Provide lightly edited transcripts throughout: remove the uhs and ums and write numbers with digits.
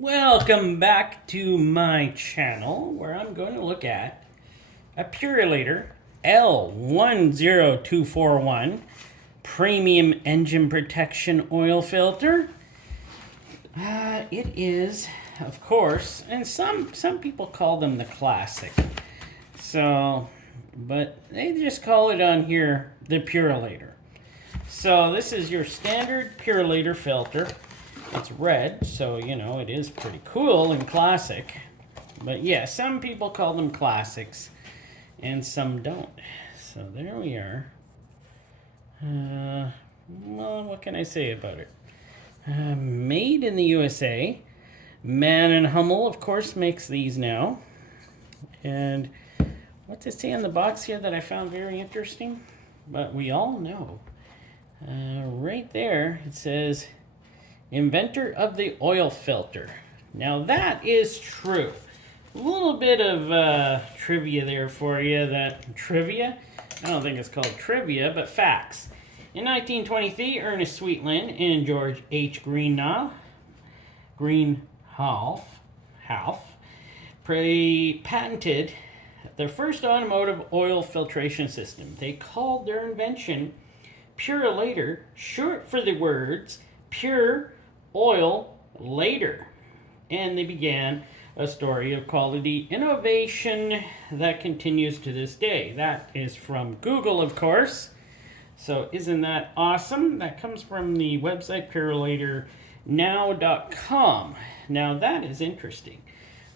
Welcome back to my channel where I'm going to look at a Purolator L10241 Premium Engine Protection Oil Filter. It is, of course, and some people call them the classic. But they just call it on here the Purolator. So this is your standard Purolator filter. It's red, so you know it is pretty cool and classic. But yeah, some people call them classics and some don't. So there we are. Well, what can I say about it? Made in the USA. Man & Hummel, of course, makes these now. And what's it say on the box here that I found very interesting? But we all know. Right there, it says, inventor of the oil filter. Now that is true. A little bit of trivia there for you. Trivia? I don't think it's called trivia, but facts. In 1923, Ernest Sweetland and George H. Greenhalgh patented their first automotive oil filtration system. They called their invention Purolator, short for the words pure oil later. And they began a story of quality innovation that continues to this day. That is from Google, of course. So isn't that awesome? That comes from the website PurolatorNow.com. Now that is interesting.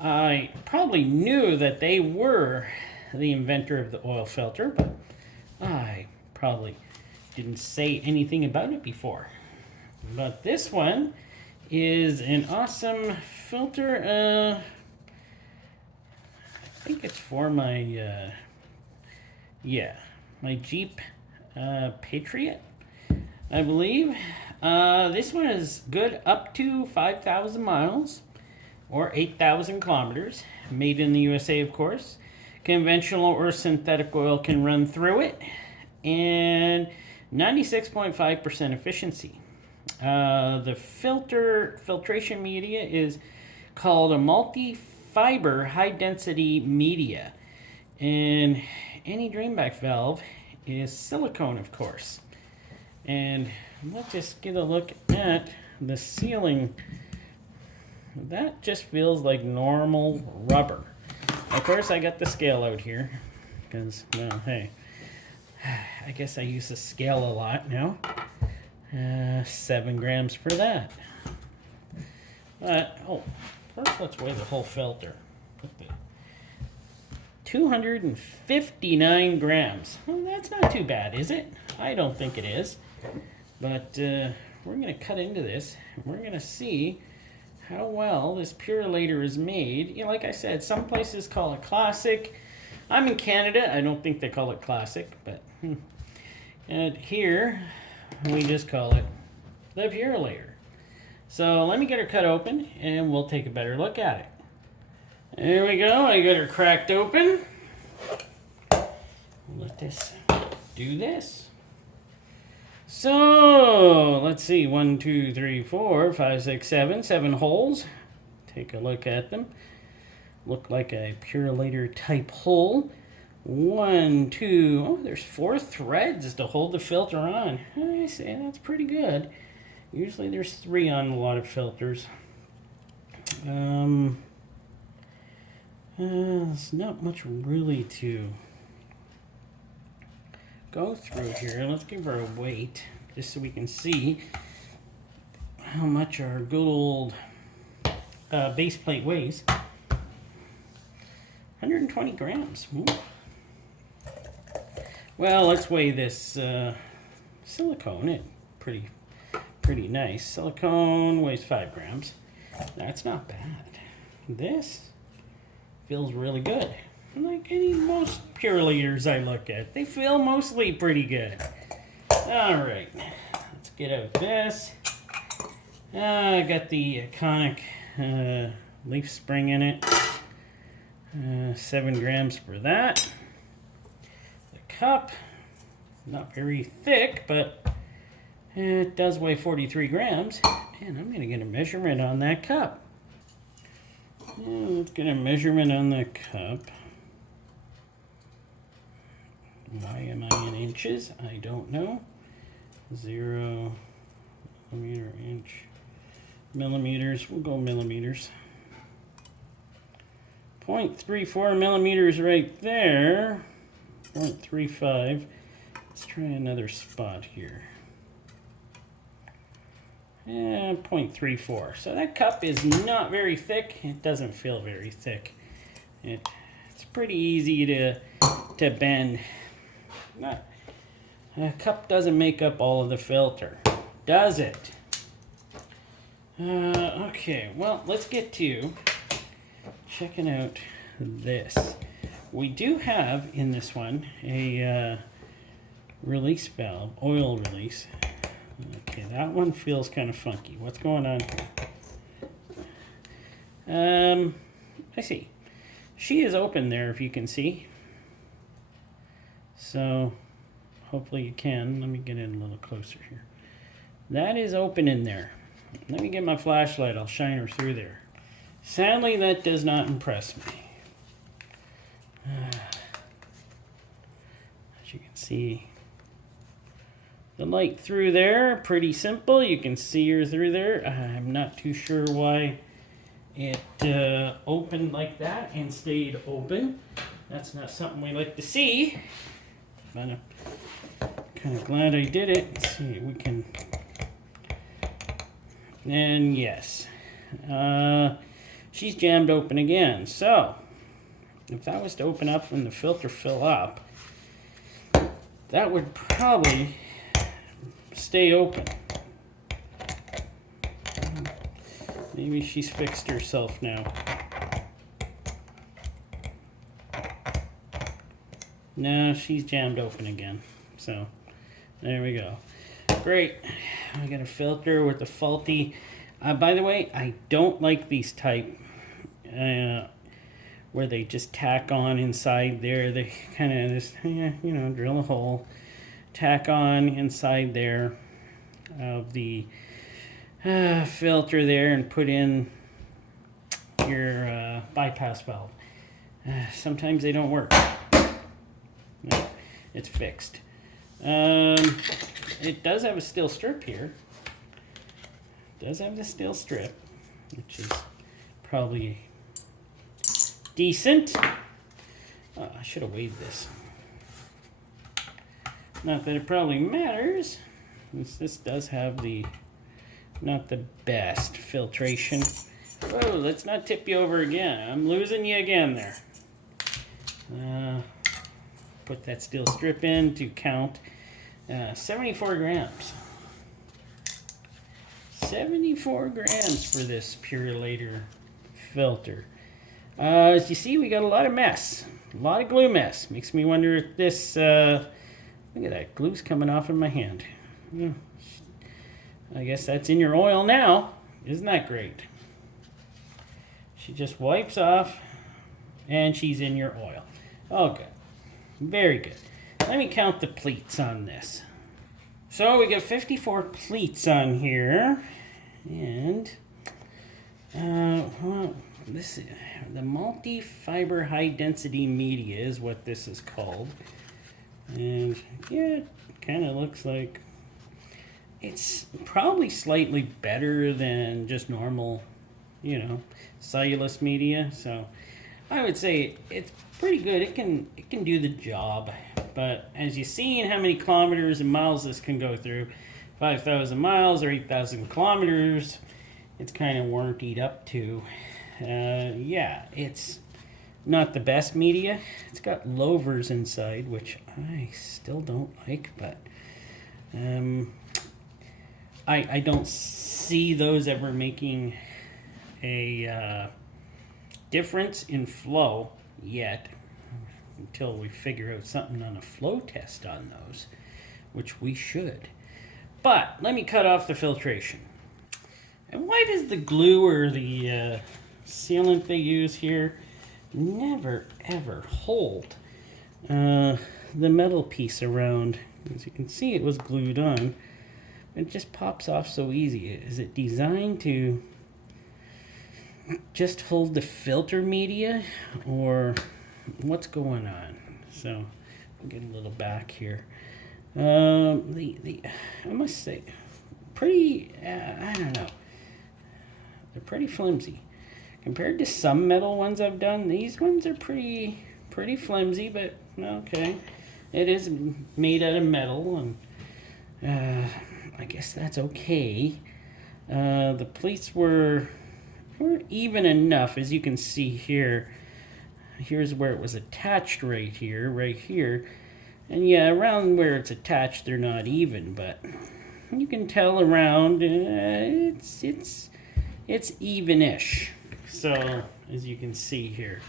I probably knew that they were the inventor of the oil filter, but I probably didn't say anything about it before. But this one is an awesome filter. I think it's for my my Jeep Patriot, I believe. This one is good up to 5,000 miles or 8,000 kilometers. Made in the USA, of course. Conventional or synthetic oil can run through it, and 96.5% efficiency. The filtration media is called a multi-fiber high-density media, and any drainback valve is silicone, of course. And let's just get a look at the sealing. That just feels like normal rubber. Of course, I got the scale out here because, well, hey, I guess I use the scale a lot now. 7 grams for that. But, first let's weigh the whole filter. 259 grams. Well, that's not too bad, is it? I don't think it is. But we're going to cut into this. And we're going to see how well this Purolator is made. You know, like I said, some places call it classic. I'm in Canada. I don't think they call it classic, but and here we just call it the Purolator. So let me get her cut open and we'll take a better look at it. There we go. I got her cracked open. Let this do this. So let's see. 1, 2, 3, 4, 5, 6, 7 holes. Take a look at them. Look like a Purolator type hole. 1, 2, oh, there's 4 threads to hold the filter on. I say that's pretty good. Usually there's 3 on a lot of filters. There's not much really to go through here. Let's give her a weight just so we can see how much our good old base plate weighs. 120 grams. Ooh. Well, let's weigh this silicone. It's pretty nice. Silicone weighs 5 grams. That's not bad. This feels really good. Like most Purolators I look at, they feel mostly pretty good. All right, let's get out this. I got the iconic leaf spring in it. 7 grams for that. The cup, not very thick, but it does weigh 43 grams. And I'm going to get a measurement on that cup. Let's get a measurement on the cup. Why am I in inches? I don't know. 0 millimeter, inch, millimeters. We'll go millimeters. 0.34 millimeters right there. 0.35. Let's try another spot here. And 0.34. So that cup is not very thick. It doesn't feel very thick. It's pretty easy to bend. A cup doesn't make up all of the filter, does it? Okay, well, let's get to checking out this. We do have in this one a release valve, oil release. Okay, that one feels kind of funky. What's going on here? I see. She is open there, if you can see. So, hopefully you can. Let me get in a little closer here. That is open in there. Let me get my flashlight. I'll shine her through there. Sadly, that does not impress me. As you can see, the light through there, pretty simple. You can see her through there. I'm not too sure why it opened like that and stayed open. That's not something we like to see. But I'm kind of glad I did it. Let's see, we can... And yes, she's jammed open again. So, if that was to open up and the filter fill up, that would probably stay open. Maybe she's fixed herself now. No, she's jammed open again. So, there we go. Great. I got a filter with the faulty. By the way, I don't like these type where they just tack on inside there. They kind of just, drill a hole, tack on inside there of the filter there and put in your bypass valve. Sometimes they don't work. No, it's fixed. It does have a steel strip here. It does have the steel strip, which is probably decent. I should have weighed this. Not that it probably matters. This does have the not the best filtration. Whoa, let's not tip you over again. I'm losing you again there. Put that steel strip in to count 74 grams. 74 grams for this Purolator filter. As you see, we got a lot of mess. A lot of glue mess. Makes me wonder if this... look at that. Glue's coming off in my hand. I guess that's in your oil now. Isn't that great? She just wipes off and she's in your oil. Oh, good. Very good. Let me count the pleats on this. So we got 54 pleats on here. And, well, this is the multi-fiber high-density media is what this is called. And, yeah, it kind of looks like it's probably slightly better than just normal, cellulose media. So I would say it's pretty good. It can do the job. But as you've seen how many kilometers and miles this can go through, 5,000 miles or 8,000 kilometers, it's kind of warrantied up to. Yeah, it's not the best media. It's got louvers inside, which I still don't like, but I don't see those ever making a difference in flow yet until we figure out something on a flow test on those, which we should. But let me cut off the filtration. And why does the glue or the sealant they use here never ever hold the metal piece around? As you can see, it was glued on. It just pops off so easy. Is it designed to just hold the filter media, or what's going on? So I'll get a little back here. I must say, pretty. I don't know. They're pretty flimsy compared to some metal ones I've done. These ones are pretty flimsy, but okay. It is made out of metal, and I guess that's okay. The pleats were even enough, as you can see here. Here's where it was attached, right here, and yeah, around where it's attached, they're not even, but you can tell around it's even-ish. So as you can see here,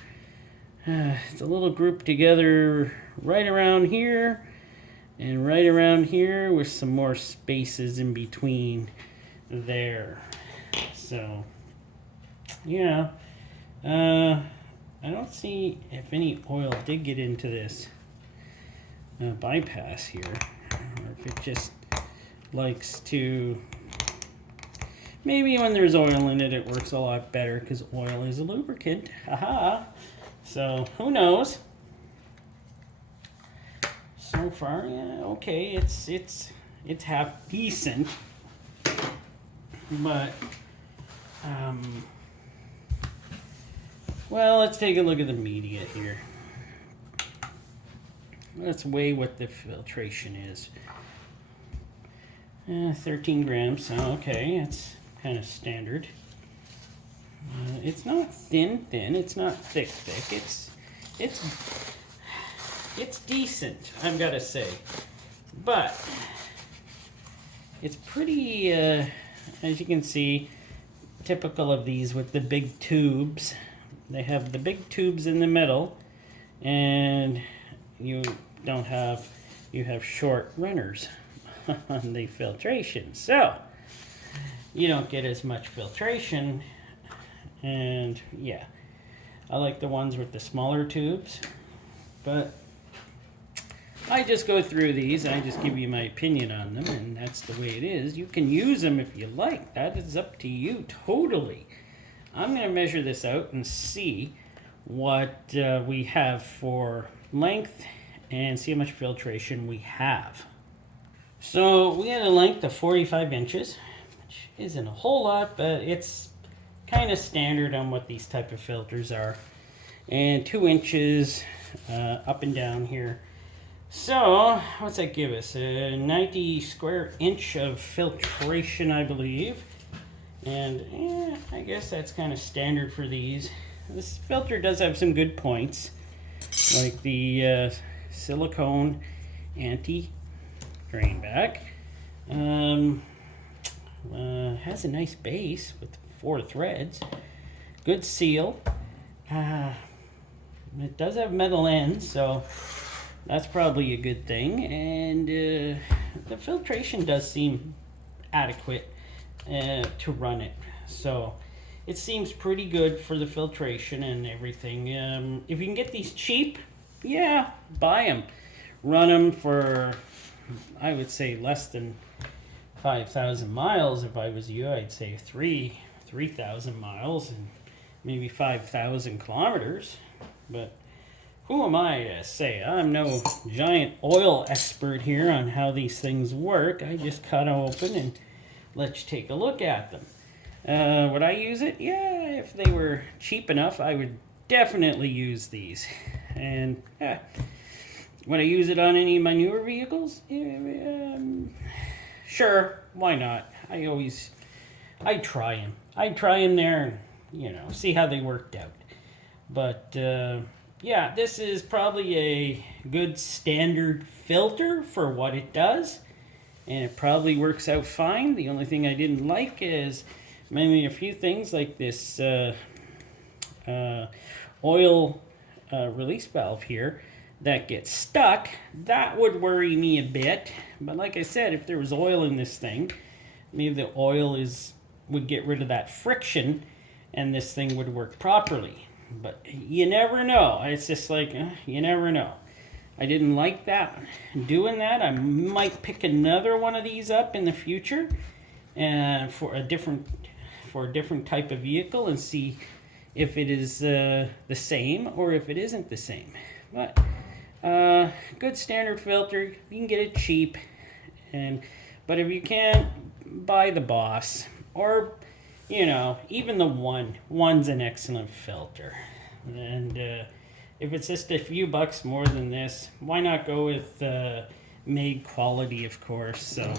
it's a little grouped together right around here and right around here, with some more spaces in between there. So yeah, I don't see if any oil did get into this bypass here, or if it just likes to. Maybe when there's oil in it, it works a lot better, because oil is a lubricant. Haha. So who knows? So far, yeah, okay. It's half decent, but well, let's take a look at the media here. Let's weigh what the filtration is. 13 grams. Okay, it's kind of standard. It's not thin. It's not thick. It's decent, I've got to say, but it's pretty. As you can see, typical of these with the big tubes. They have the big tubes in the middle, and you have short runners on the filtration, so you don't get as much filtration. And yeah, I like the ones with the smaller tubes, but I just go through these and I just give you my opinion on them, and that's the way it is. You can use them if you like. That is up to you totally. I'm going to measure this out and see what we have for length and see how much filtration we have. So we had a length of 45 inches, which isn't a whole lot, but it's kind of standard on what these type of filters are. And 2 inches up and down here. So what's that give us? 90 square inch of filtration, I believe. And I guess that's kind of standard for these. This filter does have some good points, like the silicone anti-drain back. Has a nice base with 4 threads. Good seal. It does have metal ends, so that's probably a good thing. And the filtration does seem adequate to run it. So it seems pretty good for the filtration and everything. If you can get these cheap, yeah, buy them. Run them for, I would say, less than 5,000 miles. If I was you, I'd say 3,000 miles and maybe 5,000 kilometers. But who am I to say? I'm no giant oil expert here on how these things work. I just cut them open and let you take a look at them. Would I use it? Yeah, if they were cheap enough, I would definitely use these. And would I use it on any of my newer vehicles? Sure, why not? I try them. I try them there and, see how they worked out. But, yeah, this is probably a good standard filter for what it does. And it probably works out fine. The only thing I didn't like is mainly a few things like this oil release valve here that gets stuck. That would worry me a bit. But like I said, if there was oil in this thing, maybe the oil would get rid of that friction and this thing would work properly. But you never know. It's just like, you never know. I didn't like doing that. I might pick another one of these up in the future for a different for a different type of vehicle and see if it is the same or if it isn't the same. But good standard filter, you can get it cheap, but if you can't, buy the Boss, or even the one's an excellent filter. And if it's just a few bucks more than this, why not go with made quality, of course. So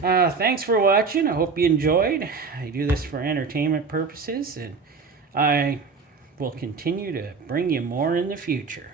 thanks for watching. I hope you enjoyed. I do this for entertainment purposes, and I will continue to bring you more in the future.